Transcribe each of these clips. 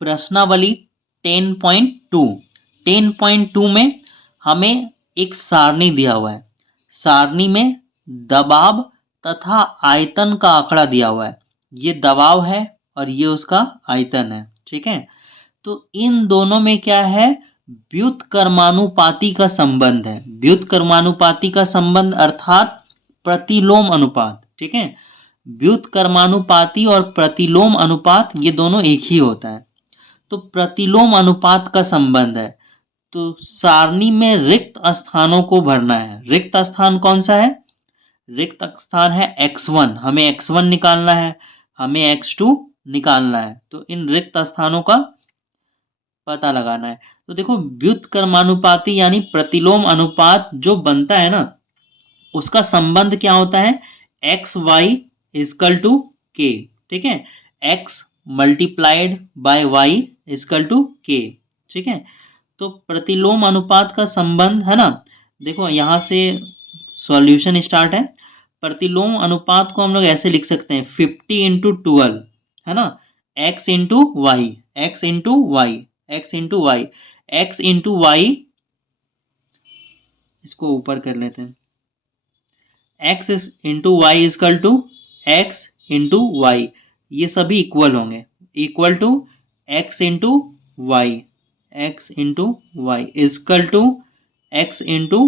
प्रश्नावली 10.2 10.2 में हमें एक सारणी दिया हुआ है। सारणी में दबाव तथा आयतन का आंकड़ा दिया हुआ है। ये दबाव है और ये उसका आयतन है। ठीक है, तो इन दोनों में क्या है, व्युत्क्रमानुपाती का संबंध है। व्युत्क्रमानुपाती का संबंध अर्थात प्रतिलोम अनुपात। ठीक है, व्युत्क्रमानुपाती और प्रतिलोम अनुपात ये दोनों एक ही होता है। तो प्रतिलोम अनुपात का संबंध है, तो सारणी में रिक्त स्थानों को भरना है। रिक्त स्थान कौन सा है? रिक्त स्थान है x1, हमें x1 निकालना है, हमें x2 निकालना है। तो इन रिक्त स्थानों का पता लगाना है। तो देखो, व्युत्क्रमानुपाती यानी प्रतिलोम अनुपात जो बनता है ना, उसका संबंध क्या होता है, x Y equal to K. ठीक है, X multiplied by Y equal to K. ठीक है, तो प्रतिलोम अनुपात का संबंध है ना, देखो यहां से सॉल्यूशन स्टार्ट है। प्रतिलोम अनुपात को हम लोग ऐसे लिख सकते हैं 50 इंटू 12, है ना, x into Y, X into Y, X into Y, X into Y, इसको ऊपर कर लेते हैं, X into Y equal to X into Y, ये सभी इक्वल होंगे, equal to X into Y, X into Y equal to X into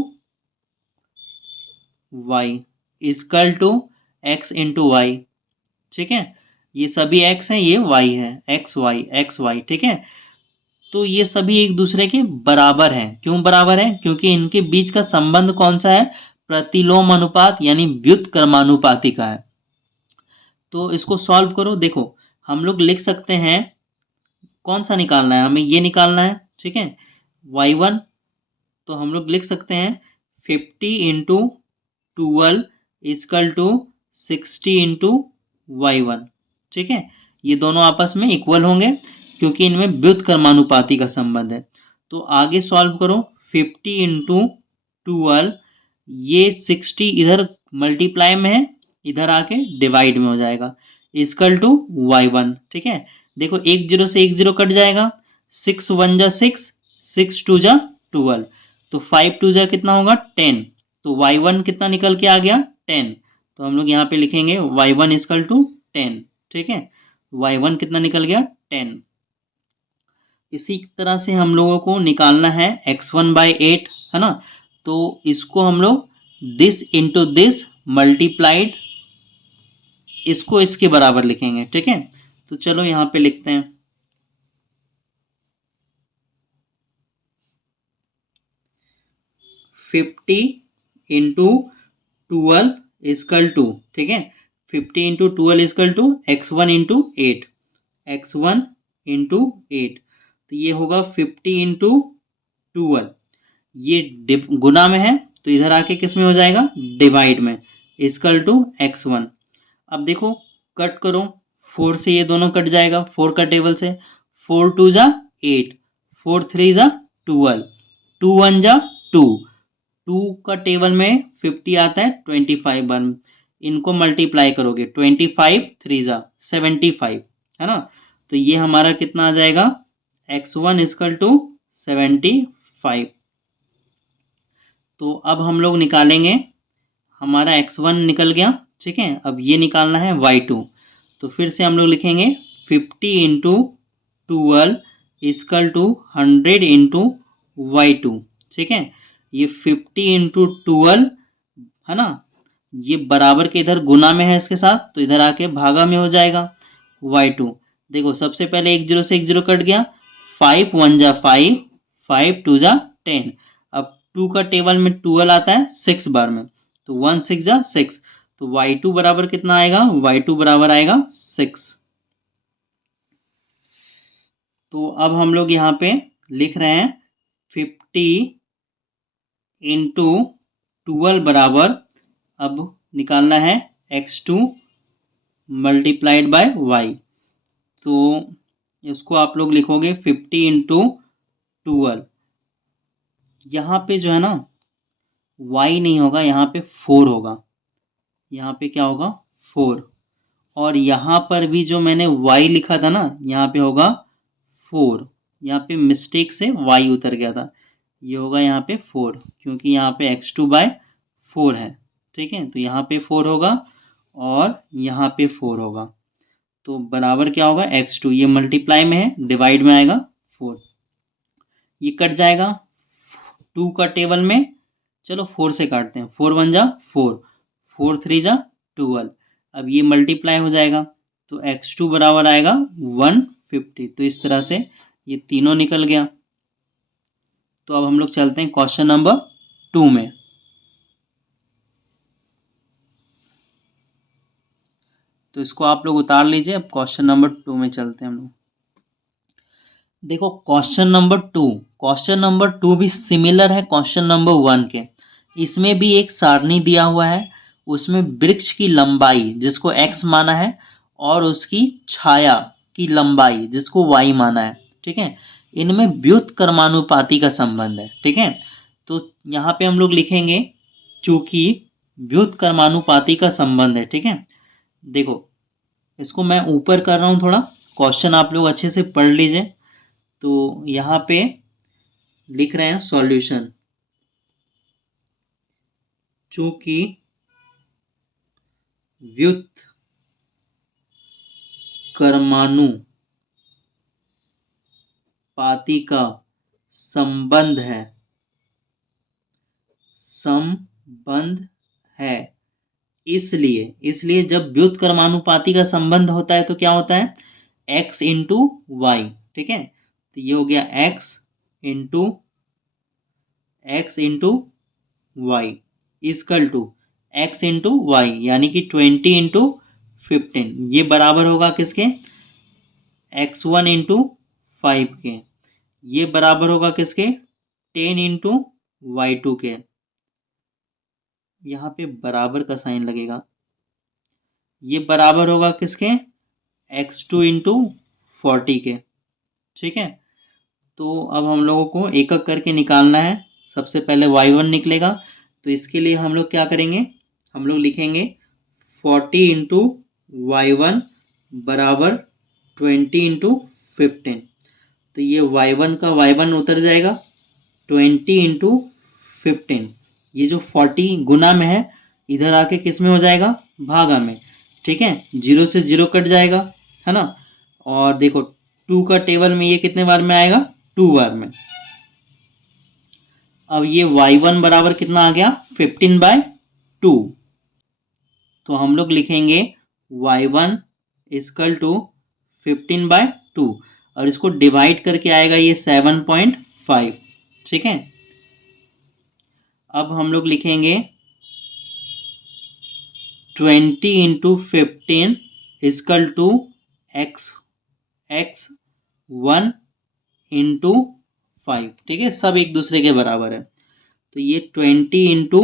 Y equal to X into Y. ठीक है, ये सभी एक्स हैं, ये वाई है, एक्स वाई एक्स वाई। ठीक है, तो ये सभी एक दूसरे के बराबर हैं। क्यों बराबर हैं? क्योंकि इनके बीच का संबंध कौन सा है, प्रतिलोम अनुपात यानी व्युत्क्रमानुपाती का है। तो इसको सॉल्व करो। देखो, हम लोग लिख सकते हैं, कौन सा निकालना है हमें, ये निकालना है। ठीक है, y1, तो हम लोग लिख सकते हैं 50 into 12 equal to 60 into y1। ठीक है, ये दोनों आपस में इक्वल होंगे क्योंकि इनमें व्युत्क्रमानुपाती का संबंध है। तो आगे सॉल्व करो, 50 इंटू 12, ये 60 इधर मल्टीप्लाई में है, इधर आके डिवाइड में हो जाएगा, इजकल टू y1। ठीक है, देखो एक जीरो से एक जीरो कट जाएगा, 6 1 जा 6, 6 2 जा 12, तो 5 2 जा कितना होगा 10, तो y1 कितना निकल के आ गया 10। तो हम लोग यहाँ पे लिखेंगे y1 इजकल टू 10। ठीक है, y1 कितना निकल गया 10। इसी तरह से हम लोगों को निकालना है x1 बाई 8, है ना, तो इसको हम लोग दिस इंटू दिस मल्टीप्लाइड, इसको इसके बराबर लिखेंगे। ठीक है, तो चलो यहाँ पे लिखते हैं 50 इंटू 12 इजकल टू, ठीक है, 50 into 12 equal to x1 into 8, x1 into 8, तो ये होगा 50 इंटू 12, ये गुना में है तो इधर आके किस में हो जाएगा, डिवाइड में, इजकल टू x1। अब देखो कट करो, 4 से ये दोनों कट जाएगा, 4 का टेबल से, 4 2 जा 8, 4 3 जा 12, 2 1 जा 2, 2 का टेबल में 50 आता है 25 बार, इनको मल्टीप्लाई करोगे, 25 3 जा 75, है ना, तो ये हमारा कितना आ जाएगा, x1 इजकल टू 75। तो अब हम लोग निकालेंगे, हमारा x1 निकल गया। ठीक है, अब ये निकालना है y2, तो फिर से हम लोग लिखेंगे 50 into 12 equal to 100 into y2। ठीक है, ये 50 इंटू 12 है ना, ये बराबर के इधर गुना में है इसके साथ, तो इधर आके भागा में हो जाएगा y2। देखो सबसे पहले एक जीरो से एक जीरो कट गया, 5 1 जा 5, 5 2 जा 10, अब 2 का टेबल में 12 आता है 6 बार में, तो 1 6 जा 6, तो y2 बराबर कितना आएगा, y2 बराबर आएगा 6। तो अब हम लोग यहाँ पे लिख रहे हैं 50 इंटू 12 बराबर, अब निकालना है x2 मल्टीप्लाइड बाय y, तो इसको आप लोग लिखोगे 50 इंटू 12, यहाँ पे जो है ना y नहीं होगा, यहाँ पे 4 होगा, यहाँ पे क्या होगा 4, और यहाँ पर भी जो मैंने y लिखा था ना, यहाँ पे होगा 4, यहाँ पे मिस्टेक से y उतर गया था, ये होगा यहाँ पे 4, क्योंकि यहाँ पे x2/4 है, ठीक है। तो यहाँ पे 4 होगा और यहाँ पे 4 होगा, तो बराबर क्या होगा x2, ये मल्टीप्लाई में है, डिवाइड में आएगा 4, ये कट जाएगा 2 का टेबल में, चलो 4 से काटते हैं, 4 1 जा 4, 4 3 जा 12, अब ये मल्टीप्लाई हो जाएगा तो x2 बराबर आएगा 150। तो इस तरह से ये तीनों निकल गया। तो अब हम लोग चलते हैं क्वेश्चन नंबर 2 में। तो इसको आप लोग उतार लीजिए, अब क्वेश्चन नंबर 2 में चलते हैं हम लोग। देखो क्वेश्चन नंबर 2 भी सिमिलर है क्वेश्चन नंबर 1 के। इसमें भी एक सारणी दिया हुआ है, उसमें वृक्ष की लंबाई जिसको x माना है और उसकी छाया की लंबाई जिसको y माना है, ठीक है। इनमें व्युत्क्रमानुपाती का संबंध है, ठीक है। तो यहाँ पे हम लोग लिखेंगे चूंकि व्युत्क्रमानुपाती का संबंध है, ठीक है। देखो इसको मैं ऊपर कर रहा हूँ थोड़ा, क्वेश्चन आप लोग अच्छे से पढ़ लीजिए। तो यहाँ पे लिख रहे हैं सॉल्यूशन, चूंकि व्युत्क्रमानुपाती का संबंध है, इसलिए जब व्युत्क्रमानुपाती का संबंध होता है तो क्या होता है x इंटू वाई, ठीक है। तो ये हो गया x into Y equal to x into Y, यानी कि 20 इंटू 15, ये बराबर होगा किसके x1 इंटू 5 के, ये बराबर होगा किसके 10 इंटू y2 के, यहाँ पे बराबर का साइन लगेगा, ये बराबर होगा किसके x2 इंटू 40 के, ठीक है। तो अब हम लोगों को एक एक करके निकालना है। सबसे पहले y1 निकलेगा, तो इसके लिए हम लोग क्या करेंगे, हम लोग लिखेंगे 40 इंटू y1 बराबर 20 इंटू 15। तो ये y1 का y1 उतर जाएगा, 20 इंटू 15, ये जो 40 गुना में है इधर आके किस में हो जाएगा भागा में, ठीक है। 0 से 0 कट जाएगा, है ना। और देखो 2 का टेबल में ये कितने बार में आएगा 2 बार में। अब ये y1 बराबर कितना आ गया 15/2, तो हम लोग लिखेंगे y1 इक्वल टू 15/2 और इसको डिवाइड करके आएगा ये 7.5, ठीक है। अब हम लोग लिखेंगे 20 into 15 equal to x1 into 5, ठीक है, सब एक दूसरे के बराबर है। तो ये 20 इंटू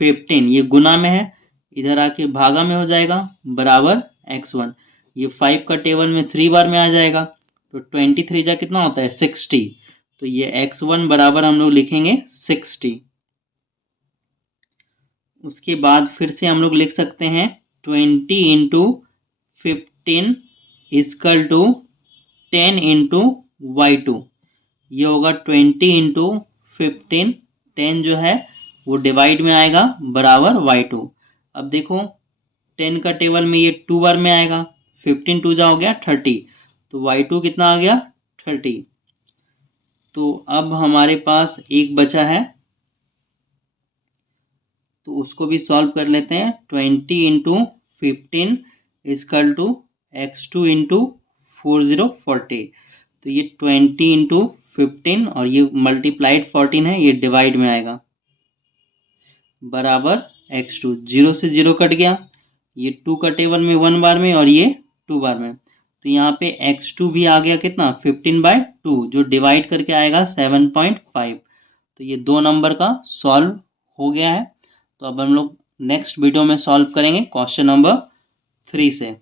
15 ये गुना में है, इधर आके भागा में हो जाएगा बराबर x1, ये 5 का टेबल में 3 बार में आ जाएगा, तो 23 जा कितना होता है 60, तो ये x1 बराबर हम लोग लिखेंगे 60। उसके बाद फिर से हम लोग लिख सकते हैं 20 into 15 is equal to 10 into y2, ये होगा 20 इंटू 15, 10 जो है वो डिवाइड में आएगा बराबर y2। अब देखो 10 का टेबल में ये 2 बार में आएगा, 15 2 जा हो गया 30, तो y2 कितना आ गया 30। तो अब हमारे पास एक बचा है, तो उसको भी सॉल्व कर लेते हैं। 20 into 15 is equal to x2 into 4040, तो ये 20 इंटू 15 और ये मल्टीप्लाइड 14 है, ये डिवाइड में आएगा बराबर x2, 0 से 0 कट गया, ये 2 का टेबल में 1 बार में और ये 2 बार में, तो यहाँ पे x2 भी आ गया कितना 15/2 जो डिवाइड करके आएगा 7.5। तो ये 2 नंबर का सॉल्व हो गया है। तो अब हम लोग नेक्स्ट वीडियो में सॉल्व करेंगे क्वेश्चन नंबर 3 से।